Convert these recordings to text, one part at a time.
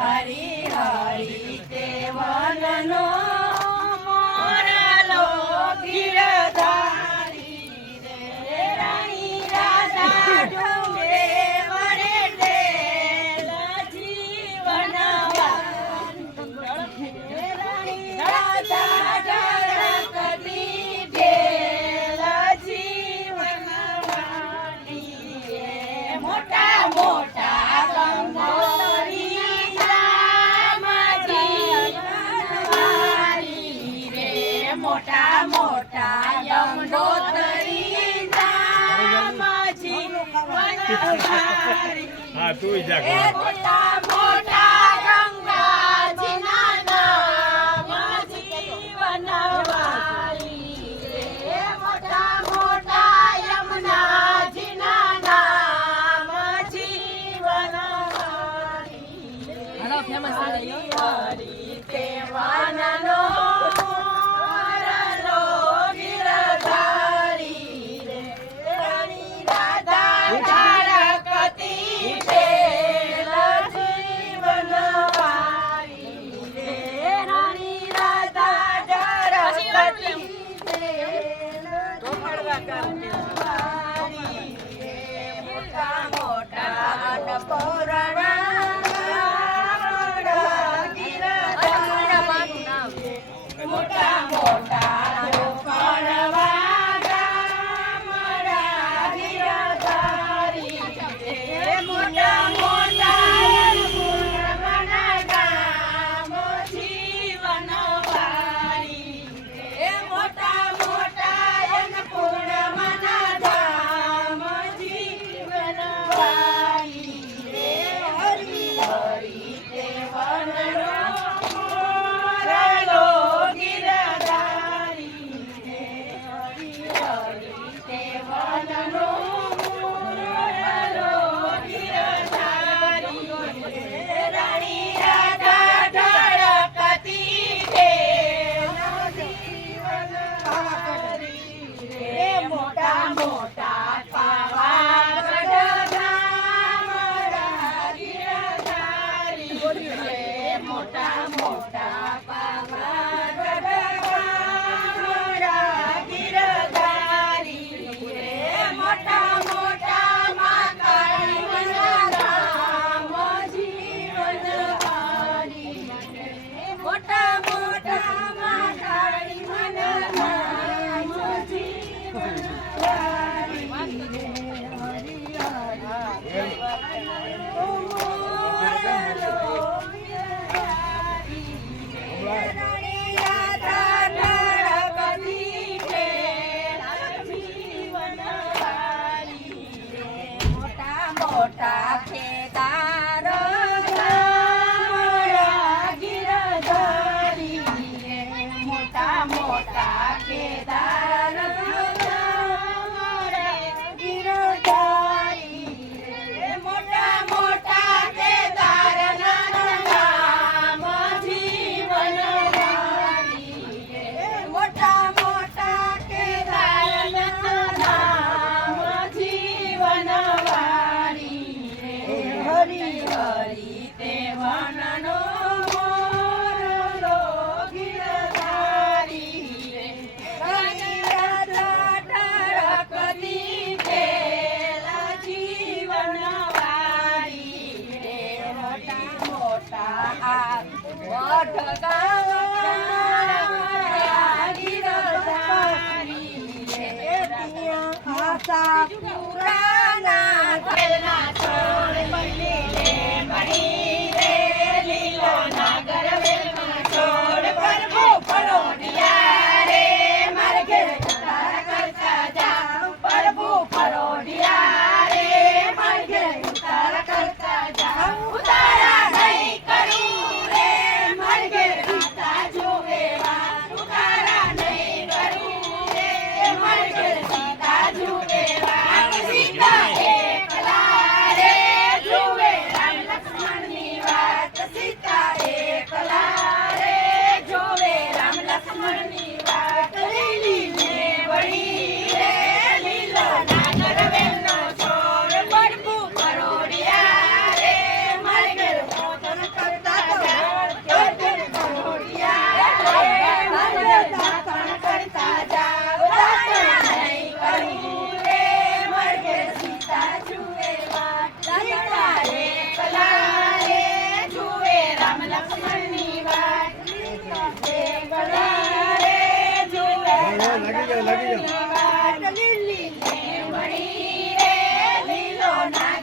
Maria. હા તું જા. મોટા મોટા ta Sakurana. લાગી જાવ લાગી જાવ લીલો ના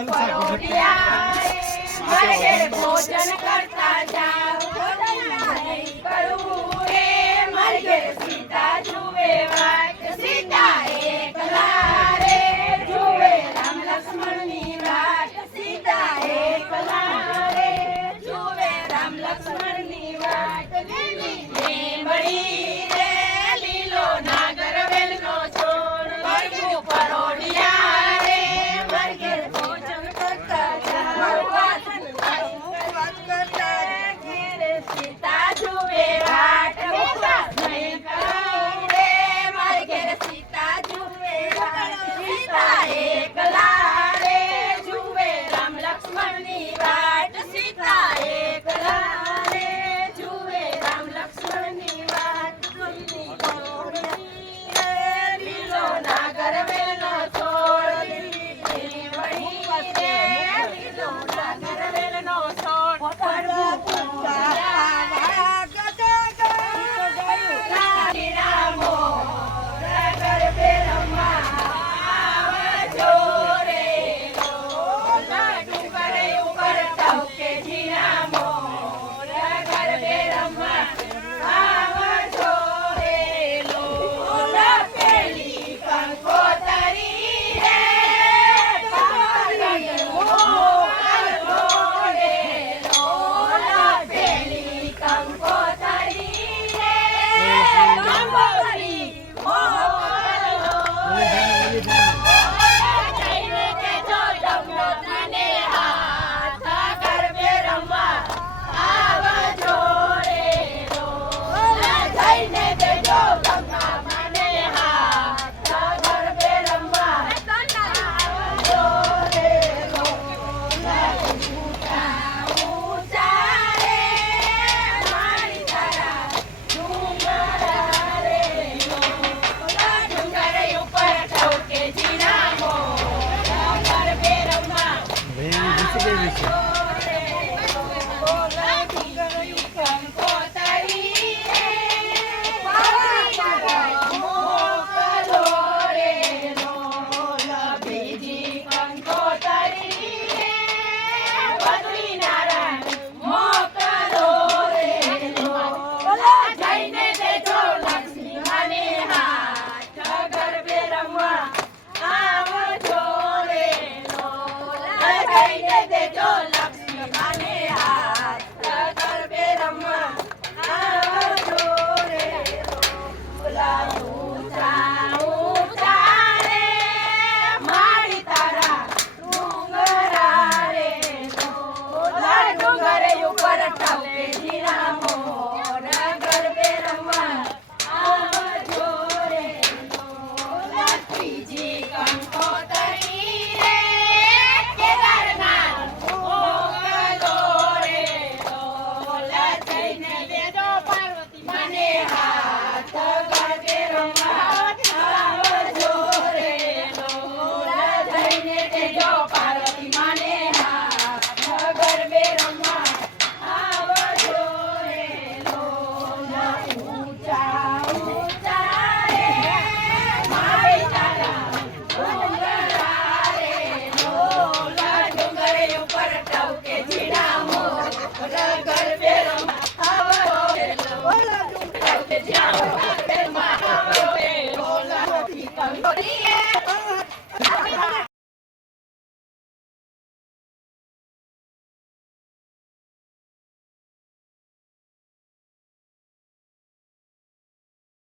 ભોજન કર ಇದೆ Glory! 你你随便就行。